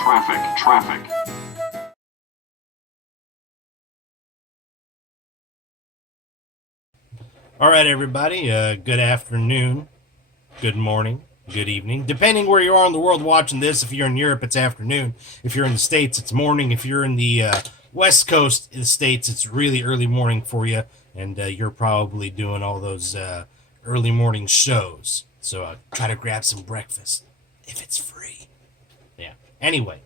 Traffic. All right, everybody. Good afternoon, good morning, good evening, depending where you are in the world watching this. If you're in Europe, it's afternoon. If you're in the States, it's morning. If you're in the West Coast of the States, it's really early morning for you, and you're probably doing all those early morning shows. So try to grab some breakfast if it's free. Yeah. Anyway,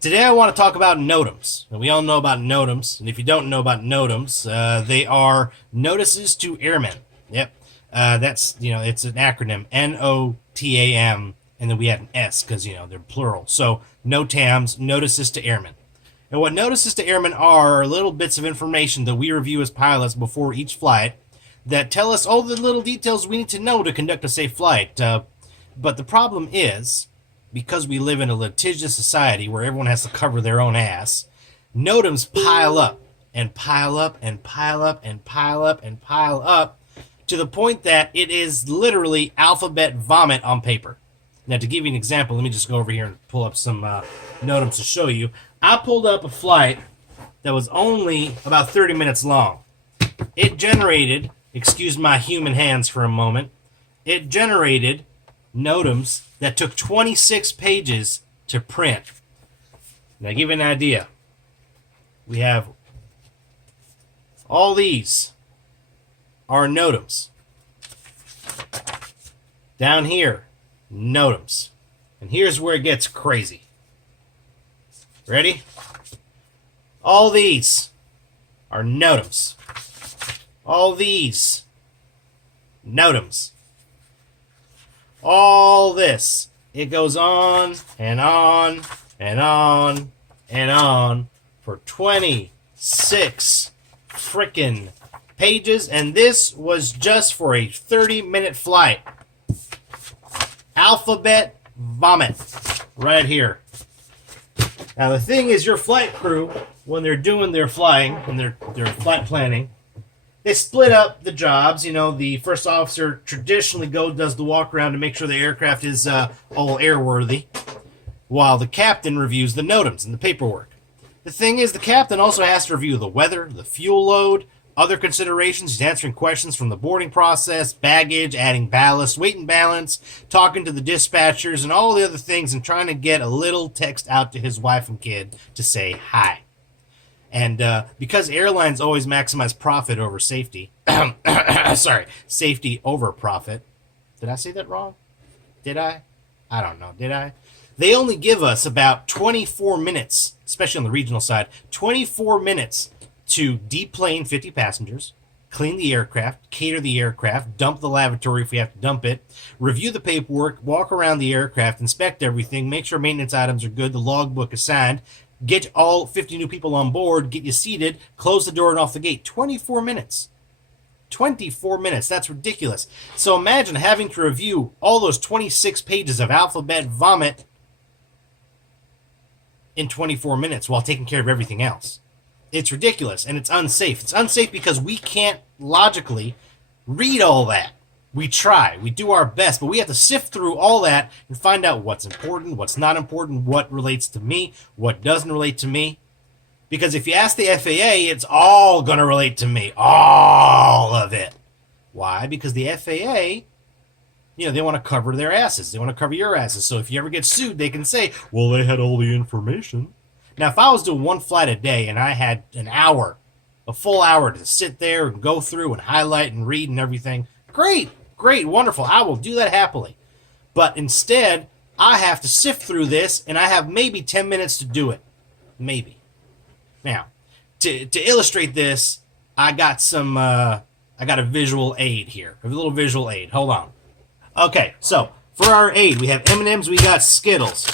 today I want to talk about Notams. And we all know about Notams, and if you don't know about Notams, they are notices to airmen. Yep. That's, it's an acronym, N-O-T-A-M, and then we have an S because, they're plural. So, Notams, notices to airmen. And what notices to airmen are little bits of information that we review as pilots before each flight that tell us all the little details we need to know to conduct a safe flight. But the problem is, because we live in a litigious society where everyone has to cover their own ass, Notams pile up and pile up and pile up and pile up and pile up to the point that it is literally alphabet vomit on paper. Now, to give you an example, let me just go over here and pull up some Notams to show you. I pulled up a flight that was only about 30 minutes long. It generated, excuse my human hands for a moment, it generated Notams that took 26 pages to print. Now, give you an idea. We have all these are Notams. Down here, Notams. And here's where it gets crazy. Ready? All these are Notams. All these, Notams. All this. It goes on and on and on and on for 26 frickin' pages, and this was just for a 30-minute flight. Alphabet vomit right here. Now the thing is, your flight crew, when they're doing their flying and their flight planning, they split up the jobs. The first officer traditionally does the walk around to make sure the aircraft is all airworthy, while the captain reviews the Notams and the paperwork. The thing is, the captain also has to review the weather, the fuel load, other considerations. He's answering questions from the boarding process, baggage, adding ballast, weight and balance, talking to the dispatchers, and all the other things, and trying to get a little text out to his wife and kid to say hi. And because airlines always maximize profit over safety, safety over profit. Did I say that wrong? Did I? I don't know. Did I? They only give us about 24 minutes, especially on the regional side, 24 minutes to deplane 50 passengers, clean the aircraft, cater the aircraft, dump the lavatory if we have to dump it, review the paperwork, walk around the aircraft, inspect everything, make sure maintenance items are good, the logbook is signed, get all 50 new people on board, get you seated, close the door and off the gate. 24 minutes. 24 minutes. That's ridiculous. So imagine having to review all those 26 pages of alphabet vomit in 24 minutes while taking care of everything else. It's ridiculous, and it's unsafe. It's unsafe because we can't logically read all that. We try. We do our best, but we have to sift through all that and find out what's important, what's not important, what relates to me, what doesn't relate to me. Because if you ask the FAA, it's all going to relate to me. All of it. Why? Because the FAA, they want to cover their asses. They want to cover your asses. So if you ever get sued, they can say, well, they had all the information. Now, if I was doing one flight a day and I had a full hour to sit there and go through and highlight and read and everything, great, wonderful. I will do that happily. But instead, I have to sift through this, and I have maybe 10 minutes to do it. Maybe. Now, to illustrate this, I got a visual aid here. A little visual aid. Hold on. Okay, so for our aid, we have M&M's, we got Skittles.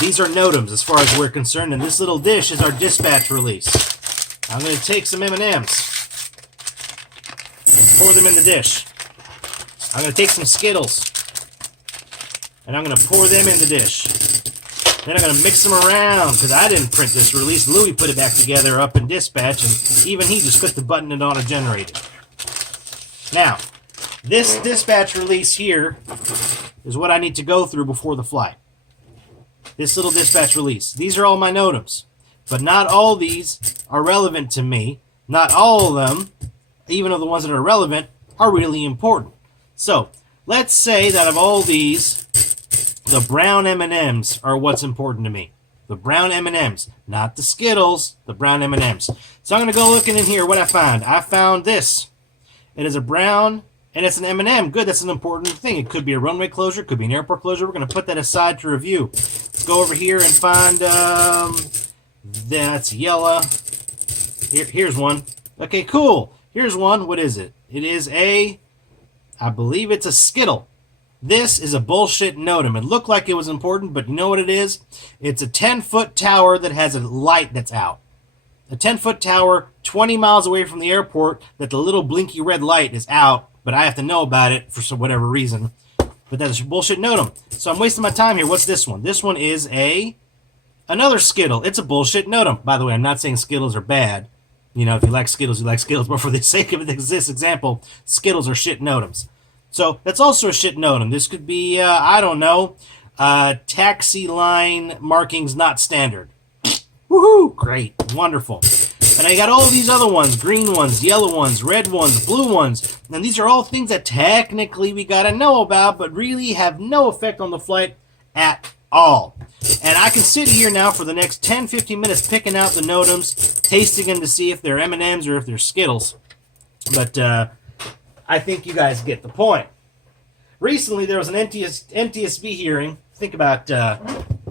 These are Notams as far as we're concerned, and this little dish is our dispatch release. I'm going to take some M&M's and pour them in the dish. I'm going to take some Skittles, and I'm going to pour them in the dish. Then I'm going to mix them around, because I didn't print this release. Louis put it back together up in dispatch, and even he just clicked the button and on a generator. Now, this dispatch release here is what I need to go through before the flight. this little dispatch release. These are all my Notams. But not all these are relevant to me. Not all of them, even of the ones that are relevant, are really important. So, let's say that of all these, the brown M&Ms are what's important to me. The brown M&Ms, not the Skittles, the brown M&Ms. So I'm going to go looking in here what I found. I found this. It is a brown, and it's an M&M. Good, that's an important thing. It could be a runway closure, could be an airport closure. We're going to put that aside to review. Let's go over here and find, that's yellow. Here's one. Okay, cool. Here's one. What is it? It is I believe it's a Skittle. This is a bullshit Notam. It looked like it was important, but you know what it is? It's a 10-foot tower that has a light that's out. A 10-foot tower 20 miles away from the airport that the little blinky red light is out, but I have to know about it for whatever reason. But that's a bullshit Notam. So I'm wasting my time here. What's this one? This one is another Skittle. It's a bullshit Notam. By the way, I'm not saying Skittles are bad. You know, if you like Skittles, you like Skittles. But for the sake of this example, Skittles are shit Notams. So that's also a shit Notam. This could be, I don't know, taxi line markings not standard. Woohoo! Great. Wonderful. And I got all these other ones, green ones, yellow ones, red ones, blue ones. And these are all things that technically we got to know about, but really have no effect on the flight at all. And I can sit here now for the next 10, 15 minutes picking out the Notams, tasting them to see if they're M&Ms or if they're Skittles. But I think you guys get the point. Recently, there was an NTSB hearing. Think about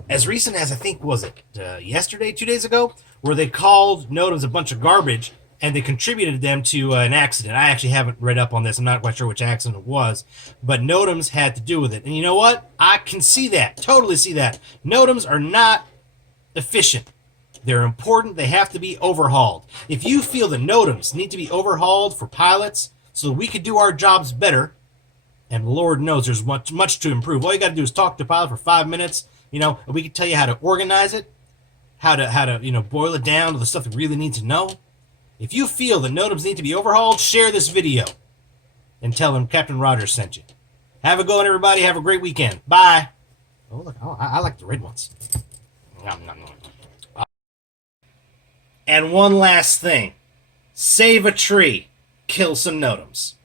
as recent as I think, was it yesterday, 2 days ago, where they called Notams a bunch of garbage and they contributed them to an accident. I actually haven't read up on this. I'm not quite sure which accident it was, but Notams had to do with it. And you know what? I can see that. Totally see that. Notams are not efficient. They're important. They have to be overhauled. If you feel the Notams need to be overhauled for pilots so that we could do our jobs better, and Lord knows there's much to improve. All you got to do is talk to a pilot for 5 minutes, and we can tell you how to organize it, how to boil it down to the stuff you really need to know. If you feel the Notams need to be overhauled, share this video and tell them Captain Rogers sent you. Have a go, everybody. Have a great weekend. Bye. Oh, look, I like the red ones. Nom, nom, nom. And one last thing. Save a tree. Kill some Notams.